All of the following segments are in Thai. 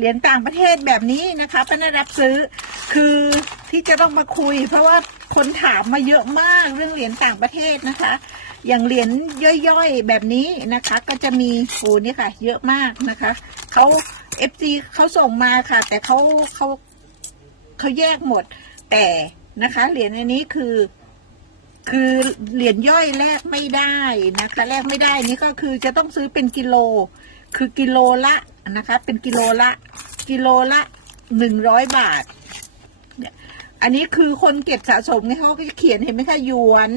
เหรียญต่างประเทศแบบนี้นะคะป้านารับซื้อคือที่จะต้องมาคุย เพราะว่าคนถามมาเยอะมากเรื่องเหรียญต่างประเทศนะคะ อย่างเหรียญย่อยๆแบบนี้นะคะ ก็จะมีโอ้นี่ค่ะ เยอะมากนะคะเขาเอฟซีเขาส่งมาค่ะ แต่เขาเขาเขาแยกหมด แต่นะคะเหรียญอันนี้คือคือเหรียญย่อยแลกไม่ได้นะคะแลกไม่ได้นี่ก็คือจะต้องซื้อเป็นกิโล คือกิโลละนะคะ เป็นกิโลละ กิโลละหนึ่งร้อยบาท เนี่ย อันนี้คือคนเก็บสะสมเนี่ยเขาก็จะเขียนเห็นไหมคะหยวน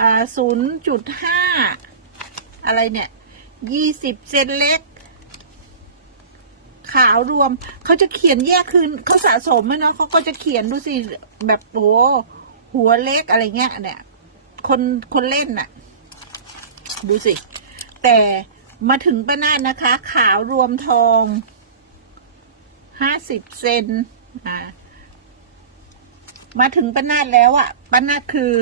อ่าศูนย์จุดห้าอะไรเนี่ยยี่สิบเซนเล็ก ขาวรวมเขาจะเขียนแยกคือเขาสะสมไหมเนาะเขาก็จะเขียนดูสิแบบโอ้หัวเล็กอะไรเงี้ยเนี่ย คนคนเล่นน่ะ ดูสิ แต่ มาถึงป้านาดนะคะ ขาวรวมทองห้าสิบเซนอ่ามาถึงป้านาดแล้วอะ่ะป้านาดคือ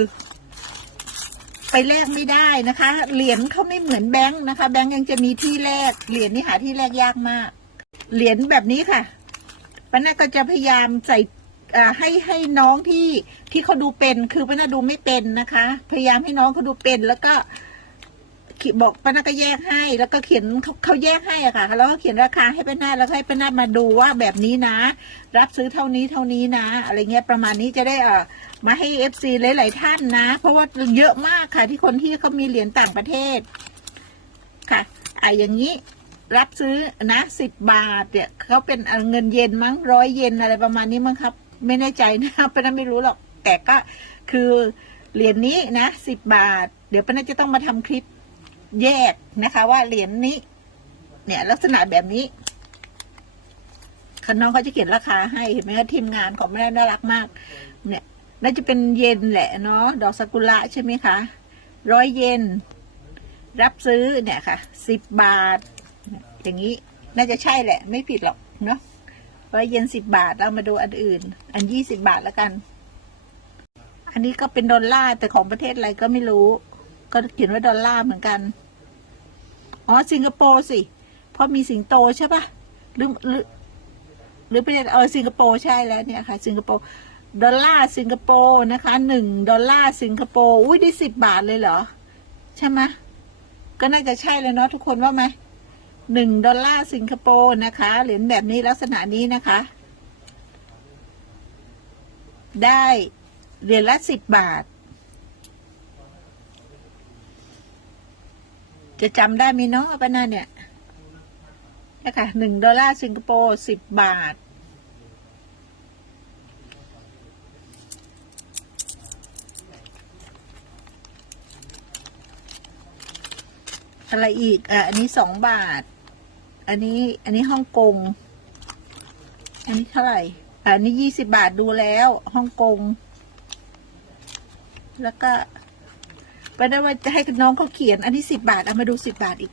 ไปแลกไม่ได้นะคะ เหรียญเขาไม่เหมือนแบงค์นะคะ แบงค์ยังจะมีที่แลกเหรียญนี่หาที่แลกยากมาก เหรียญแบบนี้ค่ะป้านาดก็จะพยายามใส่ให้ให้น้องที่ที่เขาดูเป็น คือป้านาดดูไม่เป็นนะคะ พยายามให้น้องเขาดูเป็นแล้วก็ บอกป้านาก็แยกให้ แล้วก็เขียนเขาเขาแยกให้อะค่ะ แล้วก็เขียนราคาให้ป้านาแล้วก็ให้ป้านามาดูว่าแบบนี้นะ รับซื้อเท่านี้เท่านี้นะ อะไรเงี้ยประมาณนี้จะได้เอ่อมาให้เอฟซีหลายๆท่านนะ เพราะว่าเยอะมากค่ะที่คนที่เขามีเหรียญต่างประเทศ ค่ะอะอย่างนี้รับซื้อนะสิบบาทเนี่ยเขาเป็นเเงินเยนมั้งร้อยเยนอะไรประมาณนี้มั้งครับ ไม่แน่ใจนะป้านาไม่รู้หรอกแต่ก็คือเหรียญนี้นะสิบบาท เดี๋ยวป้านาจะต้องมาทำคลิป แยกนะคะว่าเหรียญนี้ เนี่ย ลักษณะแบบนี้คันน้องเขาจะเขียนราคาให้เห็นไหมคะทีมงานของแม่น่ารักมาก เนี่ยน่าจะเป็นเย็นแหละเนาะดอกซากุระใช่ไหมคะร้อยเยนรับซื้อเนี่ยค่ะสิบบาท อย่างนี้น่าจะใช่แหละ ไม่ผิดหรอกเนาะร้อยเยนสิบบาทเรามาดูอันอื่น อันยี่สิบบาทแล้วกัน อันนี้ก็เป็นดอลลาร์แต่ของประเทศอะไรก็ไม่รู้ ก็เขียนว่าดอลลาร์เหมือนกัน อ๋อ สิงคโปร์สิ เพราะมีสิงโตใช่ปะหรือหรือหรือเป็นเออสิงคโปร์ใช่แล้วเนี่ยค่ะ สิงคโปร์ดอลลาร์สิงคโปร์นะคะหนึ่งดอลลาร์สิงคโปร์อุ้ยได้สิบบาทเลยเหรอ ใช่ไหมก็น่าจะใช่เลยเนาะทุกคนว่าไหมหนึ่งดอลลาร์สิงคโปร์นะคะเหรียญแบบนี้ลักษณะนี้นะคะ ได้เหรียญละสิบบาท จะจำได้ไหมเนาะป้านาเนี่ยนะคะหนึ่งดอลลาร์สิงคโปร์สิบบาท อะไรอีก อะ อันนี้สองบาท อันนี้ อันนี้ฮ่องกง อันนี้เท่าไหร่อะอันนี้ยี่สิบาทดูแล้วฮ่องกง แล้วก็ ไปได้ว่าจะให้น้องเขาเขียน อันนี้สิบบาท เอามาดูสิบบาทอีก